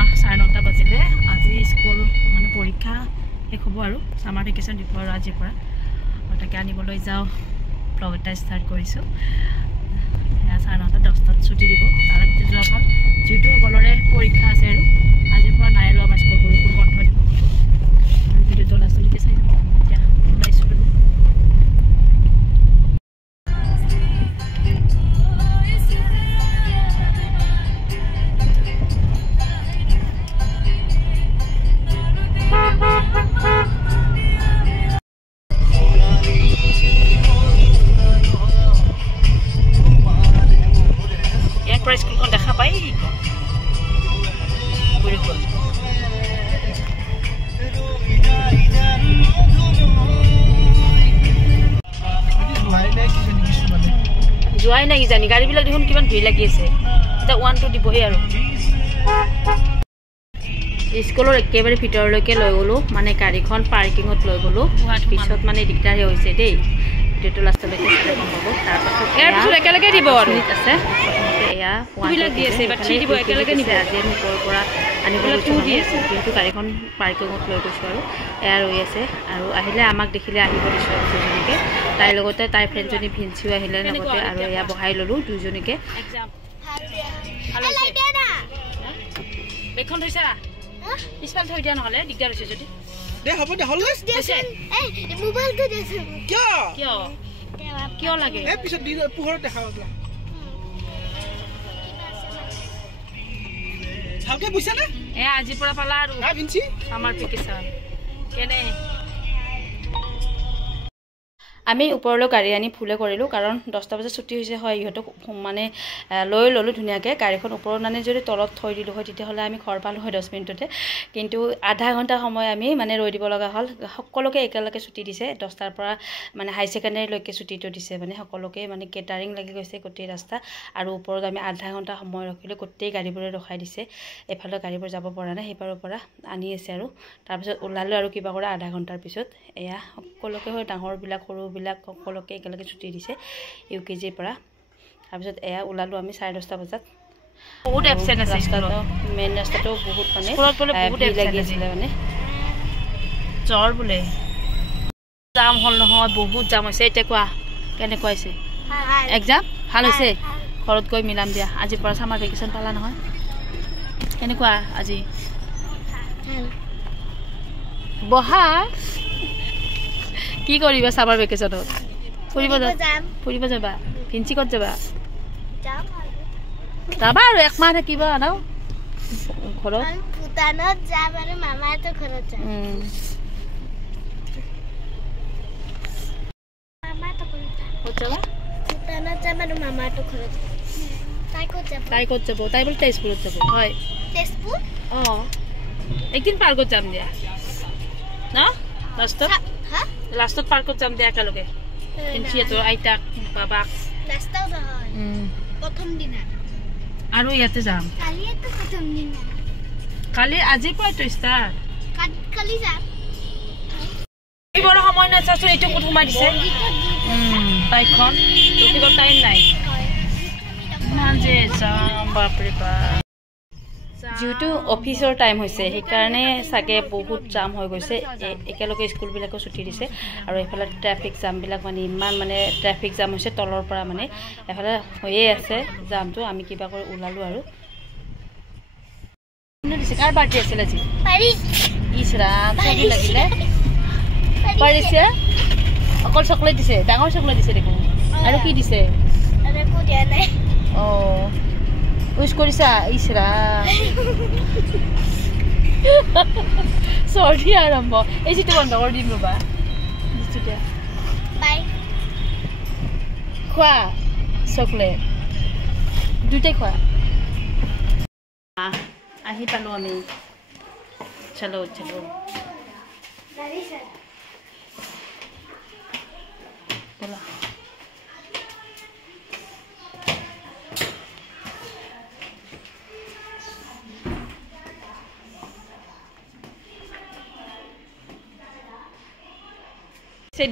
ৰাতিপুৱা 9:30 বাজিলে আজি স্কুল মানে পৰীক্ষা শেষ হ'ব আৰু সামাৰ ভেকেশ্যন দিব আৰু আজিৰ পৰা তাকে আনিবলৈ যাওঁ ব্লগ এটা ষ্টাৰ্ট কৰিছোঁ 9:30 10টাত ছুটি দিব তাৰ আগতে যোৱা ভাল যিহেতু সকলোৰে পৰীক্ষা আছে আৰু আজিৰ পৰা নাই আৰু আমাৰ স্কুলবোৰ বন্ধ দিব আৰু ভিডিঅ'টো লাষ্টলৈকে চাই যাব এতিয়া ওলাইছোঁ আৰু স্কুলখন দেখা পাই যোৱাই নাই কিজানি গাড়ীবিলাক দেখোন কিমান ভিৰ লাগি আছে এতিয়া 1 2 দিবহি আৰু স্কুলৰ একেবাৰে ভিতৰলৈকে লৈ গ'লোঁ মানে গাড়ীখন পাৰ্কিঙত লৈ গ'লোঁ পিছত মানে দিগদাৰী হৈছে দেই ভিডিঅ'টো লাষ্টলৈকে চালে গম পাব তাৰপাছত ইয়াৰ পিছত একেলগে দিব আৰু আছে এয়া বিলাক দি আছে বাট দিব একেলগে নিব আজি আমি ওপৰৰ পৰা আনিবলৈ দি আছে যিহেতু গাড়ীখন পাৰ্কিঙত লৈ গৈছোঁ আৰু এয়া ৰৈ আছে আৰু আহিলে আমাক দেখিলে আহিব দিছোঁ আৰু দুজনীকে তাইৰ লগতে তাইৰ ফ্ৰেণ্ডজনী ভিঞ্চিও আহিলে লগতে আৰু এয়া বহাই ল'লোঁ দুজনীকে বেগখন থৈছা পিছফালে থৈ দিয়া নহ'লে দিগদাৰ হৈছে যদি দে হ'ব দে হল দিছে এই মোবাইলটো দিছে কিয় লাগে এই পিছত দিন পোহৰত দেখা পাবলা ভালকে বুঝছে না এ আজি পৰা পালা আৰু হা ভিনছি আমাৰ ভেকেশ্যন কেনে আমি ওপৰলৈ গাড়ী আনি ফুলে কৰিলোঁ কাৰণ 10টা বজাত ছুটি হৈছে হয় ইহঁতক মানে লৈ ল'লোঁ ধুনীয়াকৈ গাড়ীখন ওপৰত আনি যদি তলত থৈ দিলোঁ হয় তেতিয়াহ'লে আমি ঘৰ পালোঁ হয় 10 মিনিটতে কিন্তু আধা ঘণ্টা সময় আমি মানে ৰৈ দিব লগা হ'ল সকলোকে একেলগে ছুটি দিছে 10টাৰ পৰা মানে হাই ছেকেণ্ডেৰীলৈকে ছুটিটো দিছে মানে সকলোকে মানে কেটাৰিং লাগি গৈছে গোটেই ৰাস্তা আৰু ওপৰত আমি আধা ঘণ্টা সময় ৰখিলোঁ গোটেই গাড়ীবোৰে ৰখাই দিছে এফালে গাড়ীবোৰ যাব পৰা নাই সেইপাৰৰ পৰা আনি আছে আৰু তাৰপিছত ওলালোঁ আৰু কিবা কৰা আধা ঘণ্টাৰ পিছত এয়া সকলোকে হয় ডাঙৰবিলাক সৰুবিলাক সকলোকে একেলগে ছুটি দিছে UKGৰ পৰা তাৰপিছত এয়া ওলালোঁ আমি 10:30 বজাত বহুত এবচেণ্ট আছে ৰাস্তাটো মেইন ৰাস্তাটো বহুত মানে বহুত লাগি আছিলে মানে জ্বৰ বোলে জাম হ'ল নহয় বহুত জাম হৈছে এতিয়া কোৱা কেনেকুৱা হৈছে এক্সাম ভাল হৈছে ঘৰত গৈ মিলাম দিয়া আজিৰ পৰা সামাৰ ভেকেশ্যন পালা নহয় কেনেকুৱা আজি বহা কি কৰিবা সামাৰ ভেকেশ্যনত ফুৰিব যাবা ভিঞ্চি ক'ত যাবা যাবা আৰু একমাহ থাকিবা ন ঘৰত ভূটানত যাম আৰু মামাহঁতৰ ঘৰত যাম ক'ত যাবা ভূটানত যাম আৰু মামাহঁতৰ ঘৰত তাই ক'ত যাব তাই বোলে তেজপুৰত যাব হয় তেজপুৰ একদিন পাৰ্কত যাম দিয়া ন লাষ্টত পাৰ্কত যাম দিয়া একেলগে ভিঞ্চিহঁতৰ আইতাক বাবাক লাষ্টত নহয় প্ৰথম দিনা আৰু ইয়াতে যাম কালি আজিৰ পৰাইতো ষ্টাৰ্ট কালি যাম এই বড় সময় নাই চাচোন এইটো ক'ত সোমাই দিছে বাইকখন ৰখিব টাইম নাই ইমান যে যাম বাপৰে বাপ যেহেতু অফিচৰ টাইম হৈছে সেইকাৰণে চাগে বহুত জাম হৈ গৈছে একেলগে স্কুলবিলাকো ছুটি দিছে আৰু এইফালে ট্ৰেফিক জামবিলাক মানে ইমান মানে ট্ৰেফিক জাম হৈছে তলৰ পৰা মানে এফালে হৈয়ে আছে জামটো আমি কিবা কৰি ওলালোঁ আৰু কাৰ বাৰ্থডে আছিল আজি ইছৰাম চবি লাগিলে পাৰিছে অকল চকলেট দিছে ডাঙৰ চকলেট দিছে দেখোন আৰু কি দিছে উইশ কৰিছা ইছৰাম চৰ্দি আৰম্ভ এই যিটো বন্ধ কৰি দিম ৰ'বা খোৱা চকলেট দুটাই খোৱা আহি পালোঁ আমি চলো চলো বলা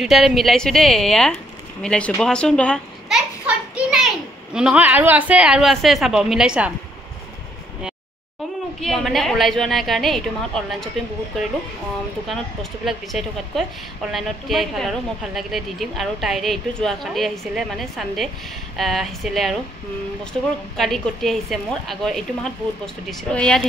দুটাৰে মিলাইছোঁ দেই এয়া মিলাইছোঁ বহাচোন বহা নহয় আৰু আছে চাব মিলাই চাম মই মানে ওলাই যোৱা নাই কাৰণে এইটো মাহত অনলাইন শ্বপিং বহুত কৰিলোঁ দোকানত বস্তুবিলাক বিচাৰি থকাতকৈ অনলাইনত দিয়াই ভাল আৰু মোৰ ভাল লাগিলে দি দিম আৰু তাইৰে এইটো যোৱাকালি আহিছিলে মানে ছানডে আহিছিলে আৰু বস্তুবোৰ কালি গতি আহিছে মোৰ আগৰ এইটো মাহত বহুত বস্তু দিছিলোঁ ইয়াত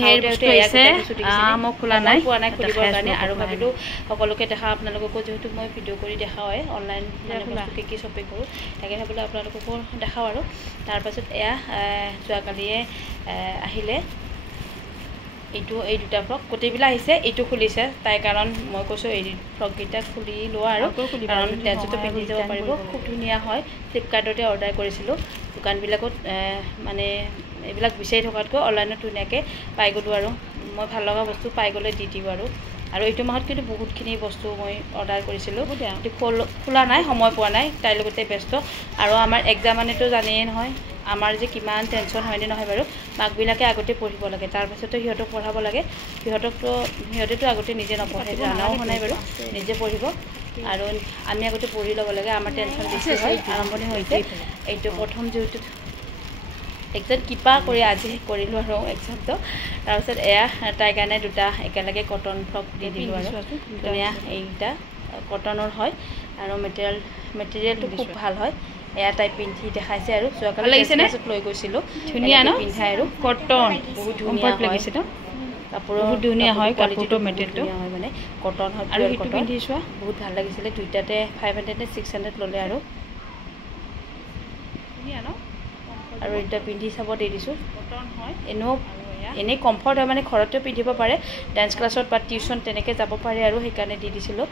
মই খোলা নাই পোৱা নাই খুলিবৰ কাৰণে আৰু ভাবিলোঁ সকলোকে দেখা আপোনালোককো যিহেতু মই ভিডিঅ' কৰি দেখাওঁ হয় অনলাইন বস্তু কি কি শ্বপিং কৰোঁ তাকে ভাবিলোঁ আপোনালোককো দেখাওঁ আৰু তাৰপাছত এয়া যোৱাকালিয়ে আহিলে এইটো এই দুটা ফ্ৰক গোটেইবিলাক আহিছে এইটো খুলিছে তাই কাৰণ মই কৈছোঁ এই ফ্ৰককেইটা খুলি লোৱা আৰু কাৰণ ডেন্সতো পিন্ধি যাব পাৰিব খুব ধুনীয়া হয় ফ্লিপকাৰ্টতে অৰ্ডাৰ কৰিছিলোঁ দোকানবিলাকত মানে এইবিলাক বিচাৰি থকাতকৈ অনলাইনত ধুনীয়াকৈ পাই গ'লোঁ আৰু মই ভাল লগা বস্তু পাই গ'লে দি দিওঁ আৰু এইটো মাহত কিন্তু বহুতখিনি বস্তু মই অৰ্ডাৰ কৰিছিলোঁ খোলা নাই সময় পোৱা নাই তাইৰ লগতে ব্যস্ত আৰু আমাৰ এক্সাম মানেতো জানেই নহয় আমাৰ যে কিমান টেনশ্যন হয়নে নহয় বাৰু মাকবিলাকে আগতে পঢ়িব লাগে তাৰপাছতো সিহঁতক পঢ়াব লাগে সিহঁতেতো আগতে নিজে নপঢ়ে জানাও হোৱা নাই বাৰু নিজে পঢ়িব আৰু আমি আগতে পঢ়ি ল'ব লাগে আমাৰ টেনশ্যন বেছি হয় আৰম্ভণি হৈছে এইটো প্ৰথম যিহেতু এক্সাম কিবা কৰি আজি কৰিলোঁ আৰু এক্সামটো তাৰপিছত এয়া তাইৰ কাৰণে দুটা একেলগে কটন ফ্ৰক দি দিলোঁ আৰু ধুনীয়া এইকেইটা কটনৰ হয় আৰু মেটেৰিয়েলটো খুব ভাল হয় এয়া তাই পিন্ধি দেখাইছে আৰু যোৱাকালি লৈ গৈছিলোঁ ধুনীয়া ন পিন্ধাই আৰু কটন বহুত ধুনীয়া লাগিছে ন কাপোৰো বহুত ধুনীয়া হয় কাপোৰটো মেটেৰিয়েলটো হয় মানে কটন হয় আৰু সেইটো পিন্ধি চোৱা বহুত ভাল লাগিছিলে দুইটাতে 500 নে 600 ল'লে আৰু ধুনীয়া ন আৰু এটা পিন্ধি চাব দি দিছোঁ কটন হয় এনেই কমফৰ্ট হয় মানে ঘৰতেও পিন্ধিব পাৰে ডান্স ক্লাছত বা টিউশ্যন তেনেকৈ যাব পাৰে আৰু সেইকাৰণে দি দিছিলোঁ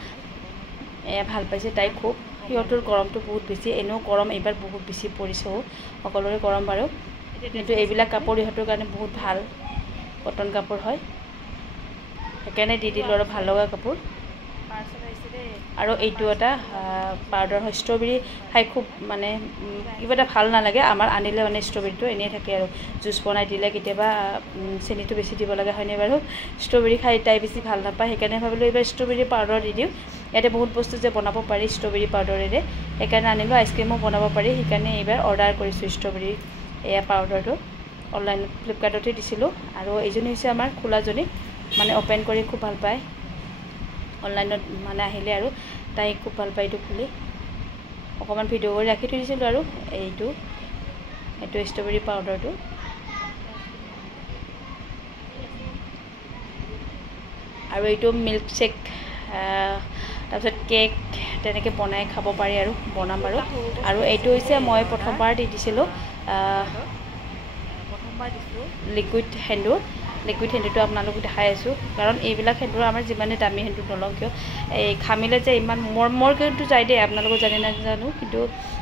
এয়া ভাল পাইছে তাই খুব সিহঁতৰ গৰমটো বহুত বেছি এনেও গৰম এইবাৰ বহুত বেছি পৰিছেও সকলোৰে গৰম বাৰু কিন্তু এইবিলাক কাপোৰ ইহঁতৰ কাৰণে বহুত ভাল কটন কাপোৰ হয় সেইকাৰণে দি দিলোঁ আৰু ভাল লগা কাপোৰ আৰু এইটো এটা পাউডাৰ হয় ষ্ট্ৰবেৰী খাই খুব মানে কিবা এটা ভাল নালাগে আমাৰ আনিলে মানে ষ্ট্ৰবেৰীটো এনেই থাকে আৰু জুচ বনাই দিলে কেতিয়াবা চেনিটো বেছি দিব লগা হয়নে বাৰু ষ্ট্ৰবেৰী খাই তাই বেছি ভাল নাপায় সেইকাৰণে ভাবিলোঁ এইবাৰ ষ্ট্ৰবেৰী পাউডাৰ দি দিওঁ ইয়াতে বহুত বস্তু যে বনাব পাৰি ষ্ট্ৰবেৰী পাউডাৰেৰে সেইকাৰণে আনিলোঁ আইচক্ৰীমো বনাব পাৰি সেইকাৰণে এইবাৰ অৰ্ডাৰ কৰিছোঁ ষ্ট্ৰবেৰী এয়া পাউডাৰটো অনলাইন ফ্লিপকাৰ্টতে দিছিলোঁ আৰু এইজনী হৈছে আমাৰ খোলাজনী মানে অ'পেন কৰি খুব ভাল পায় অনলাইনত মানে আহিলে আৰু তাই খুব ভাল পায় এইটো খুলি অকণমান ভিডিঅ' কৰি ৰাখি থৈ দিছিলোঁ আৰু এইটো ষ্ট্ৰবেৰী পাউডাৰটো আৰু এইটো মিল্ক শ্বেক তাৰপিছত কেক তেনেকৈ বনাই খাব পাৰি আৰু বনাম আৰু এইটো হৈছে মই প্ৰথমবাৰ দি দিছিলোঁ লিকুইড সেন্দুৰটো আপোনালোকক দেখাই আছোঁ কাৰণ এইবিলাক সেন্দুৰ আমাৰ যিমানে দামী সেন্দুৰ নলওঁ কিয় এই খামিলে যে ইমান মোৰ কিন্তু যায় দেই আপোনালোকক জানে নাজানো কিন্তু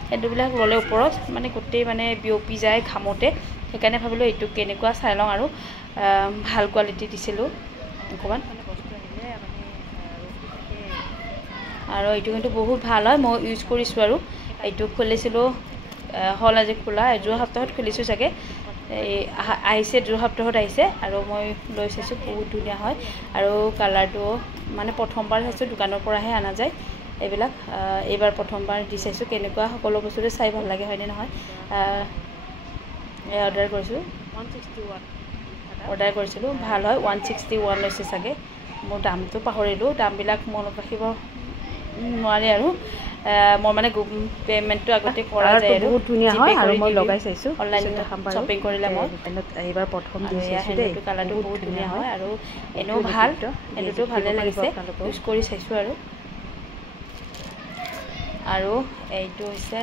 সেন্দুৰবিলাক ল'লে ওপৰত মানে গোটেই মানে বিয়পি যায় ঘামতে সেইকাৰণে ভাবিলোঁ এইটো কেনেকুৱা চাই লওঁ আৰু ভাল কোৱালিটি দিছিলোঁ অকণমান আৰু এইটো কিন্তু বহুত ভাল হয় মই ইউজ কৰিছোঁ আৰু এইটো খুলিছিলোঁ হ'ল আজি খোলা যোৱা সপ্তাহত খুলিছোঁ চাগে এই আহিছে যোৱা সপ্তাহত আহিছে আৰু মই লৈ চাইছোঁ বহুত ধুনীয়া হয় আৰু কালাৰটো মানে প্ৰথমবাৰ চাইছোঁ দোকানৰ পৰাহে অনা যায় এইবিলাক এইবাৰ প্ৰথমবাৰ দি চাইছোঁ কেনেকুৱা সকলো বস্তুতে চাই ভাল লাগে হয়নে নহয় অৰ্ডাৰ কৰিছিলোঁ ভাল হয় 161 লৈছে চাগে মোৰ দামটো পাহৰিলোঁ দামবিলাক মনত ৰাখিব নোৱাৰে আৰু মই মানে পে'মেণ্টটো আগতে কৰা যায় আৰু বহুত ধুনীয়া হয় আৰু মই লগাই চাইছোঁ অনলাইন শ্বপিং কৰিলে মই এইবাৰ প্ৰথম সেইটো কালাৰটো বহুত ধুনীয়া হয় আৰু এনেও ভাল এনেওটো ভালেই লাগিছে ইউজ কৰি চাইছোঁ আৰু এইটো হৈছে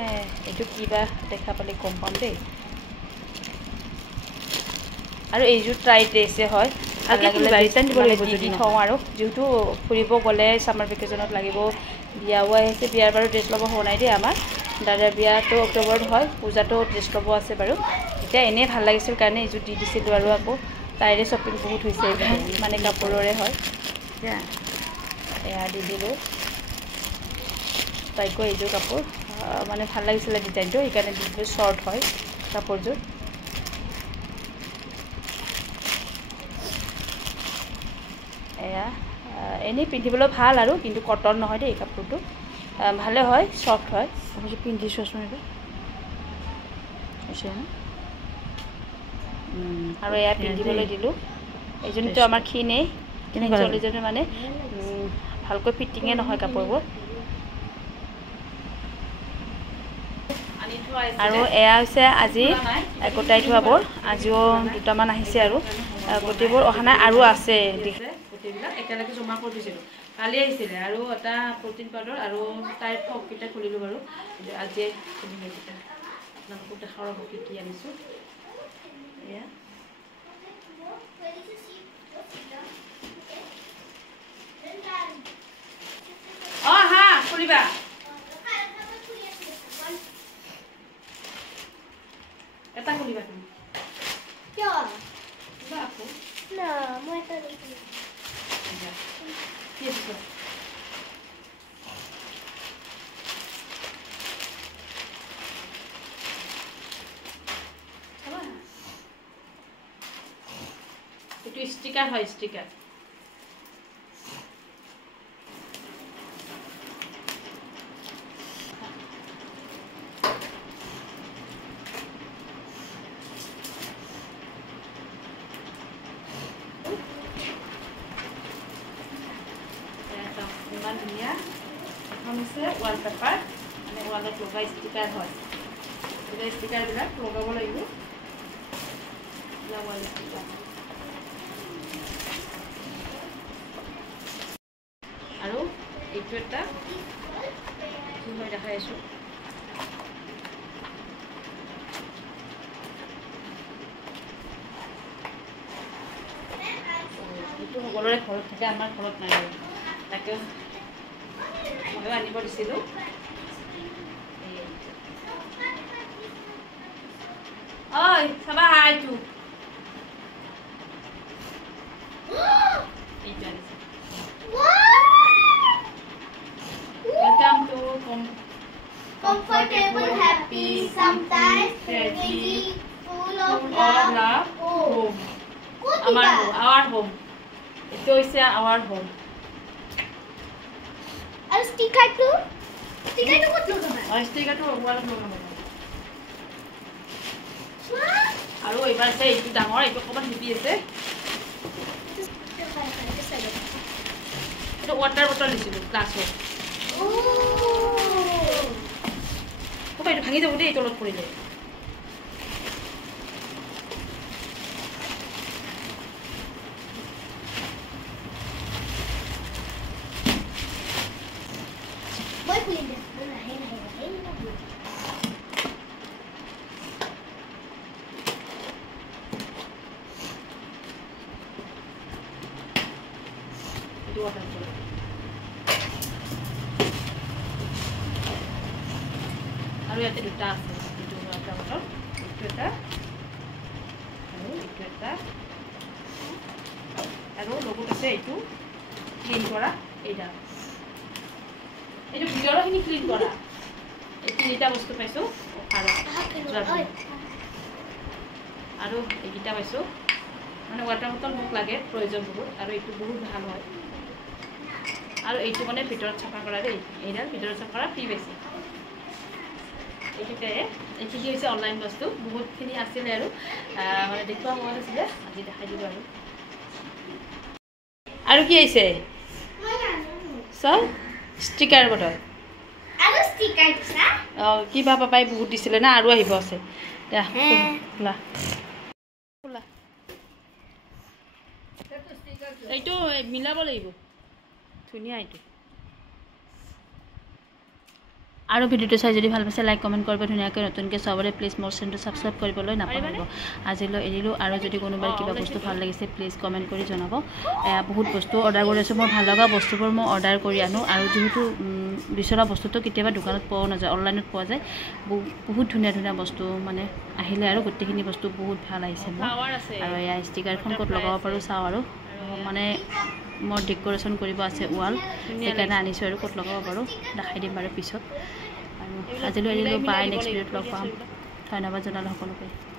এইটো কিবা দেখা পালে গম পাম দেই আৰু এইযোৰ ট্ৰাই ড্ৰেছে হয় দি থওঁ আৰু যিহেতু ফুৰিব গ'লে ছামাৰ ভেকেশ্যনত লাগিব বিয়াও আহিছে বিয়াৰ বাৰু ড্ৰেছ ল'ব হোৱা নাই দেই আমাৰ দাদাৰ বিয়াটো অক্টোবৰত হয় পূজাটো ড্ৰেছ ল'ব আছে বাৰু এতিয়া এনেই ভাল লাগিছিল কাৰণে এইযোৰ দি দিছিলোঁ আৰু আকৌ তাইৰে শ্বপিং বহুত হৈছে মানে কাপোৰৰে হয় এয়া দি দিলোঁ তাইকো এইযোৰ কাপোৰ মানে ভাল লাগিছিলে ডিজাইনটো সেইকাৰণে দি দিলোঁ শ্বৰ্ট হয় কাপোৰযোৰ এয়া এনেই পিন্ধিবলৈ ভাল আৰু কিন্তু কটন নহয় দেই কাপোৰটো ভালে হয় সফ্ট হয় পিন্ধিছোঁচোন এইটো আৰু এয়া পিন্ধিবলৈ দিলোঁ এইজনীতো আমাৰ ক্ষীণেই ছোৱালীজনী মানে ভালকৈ ফিটিঙে নহয় কাপোৰবোৰ আৰু এয়া হৈছে আজি গোটাই থোৱাবোৰ আজিও দুটামান আহিছে আৰু গোটেইবোৰ অহা নাই আৰু আছে গোটেইবিলাক একেলগে জমা কৰি দিছিলোঁ কালি আহিছিলে আৰু এটা প্ৰটিন পাউডাৰ আৰু তাইৰ ফ্ৰককেইটা খুলিলোঁ বাৰু আজি আপোনালোকক দেখাওঁ ৰ'ব কি কি আনিছোঁ এয়া অঁ হা খুলিবা এটা খুলিবা তুমি কিয় কিবা আকৌ না মই এটা দেখি কি আছে এইটো ষ্টিকাৰ হয় ষ্টিকাৰ ইমান ধুনীয়া এখন হৈছে ৱালপেপাৰ মানে ৱালত লগা ষ্টিকাৰ হয় এতিয়া ষ্টিকাৰবিলাক লগাব লাগিব ৱাল ষ্টিকাৰ আৰু এইটো এটা কি হয় দেখাই আছোঁ এইটো সকলোৰে ঘৰত থাকে আমাৰ ঘৰত নাই আৰু তাকে ময়ো আনিব দিছিলোঁ ঐ চাবা হা এইটো এইটো আনিছে Welcome to comfortable, happy, sometimes crazy, full of love. home. Our Our home. Ito is our home. and sticker to what logo hai? Our sticker to wall logo. আৰু এবাৰ আছে এইটো ডাঙৰ এইটো অকমান হিপি আছে এইটো ৱাটাৰ বটল দিছিলোঁ গ্লাছৰ এইটো ভাঙি যাব দেই তলত পৰিলে মই খুলিম দে নাহে এইটো ৱাটাৰ বটল আৰু ইয়াতে দুটা আছে এইটো ৱাটাৰ বটল এইটো এটা আৰু এইটো এটা আৰু লগত আছে এইটো ক্লিন কৰা এইটা এইটো ভিতৰখিনি ক্লিন কৰা এই তিনিটা বস্তু পাইছোঁ আৰু এইকেইটা পাইছোঁ মানে ৱাটাৰ বটল মোক লাগে প্ৰয়োজন বহুত আৰু এইটো বহুত ভাল হয় আৰু এইটো মানে ভিতৰত চাফা কৰা দেই এইডাল ভিতৰত চাফা কৰা ফ্ৰী পাইছে এইটোতে এইখিনি হৈছে অনলাইন বস্তু বহুতখিনি আছিলে আৰু মানে দেখুওৱা মন আছিলে আজি দেখাই দিব আৰু কি আহিছে চব ষ্টিকাৰ বটল আৰু ষ্টিকাৰ দিছা অঁ কিবা পাপাই বহুত দিছিলে না আৰু আহিব আছে দিয়া খোলা খোলা এইটো মিলাব লাগিব ধুনীয়া এইটো আৰু ভিডিঅ'টো চাই যদি ভাল পাইছে লাইক কমেণ্ট কৰিব ধুনীয়াকৈ নতুনকৈ চাবলৈ প্লিজ মোৰ চেনেলটো ছাবস্ক্ৰাইব কৰিবলৈ নাপাহৰিব আজিলৈ এৰিলোঁ আৰু যদি কোনোবাই কিবা বস্তু ভাল লাগিছে প্লিজ কমেণ্ট কৰি জনাব বহুত বস্তু অৰ্ডাৰ কৰি আছোঁ মই ভাল লগা বস্তুবোৰ মই অৰ্ডাৰ কৰি আনো আৰু যিহেতু বিচৰা বস্তুটো কেতিয়াবা দোকানত পোৱাও নাযায় অনলাইনত পোৱা যায় বহুত ধুনীয়া ধুনীয়া বস্তু মানে আহিলে আৰু গোটেইখিনি বস্তু বহুত ভাল আহিছে মোৰ আৰু এয়া ষ্টিকাৰখন ক'ত লগাব পাৰোঁ চাওঁ আৰু মানে মোৰ ডেক'ৰেশ্যন কৰিব আছে ৱাল সেইকাৰণে আনিছোঁ আৰু ক'ত লগাব পাৰোঁ দেখাই দিম বাৰু পিছত আৰু আজিলৈ এৰিলোঁ বাই নেক্সট ভিডিঅ'ত লগ পাম ধন্যবাদ জনালোঁ সকলোকে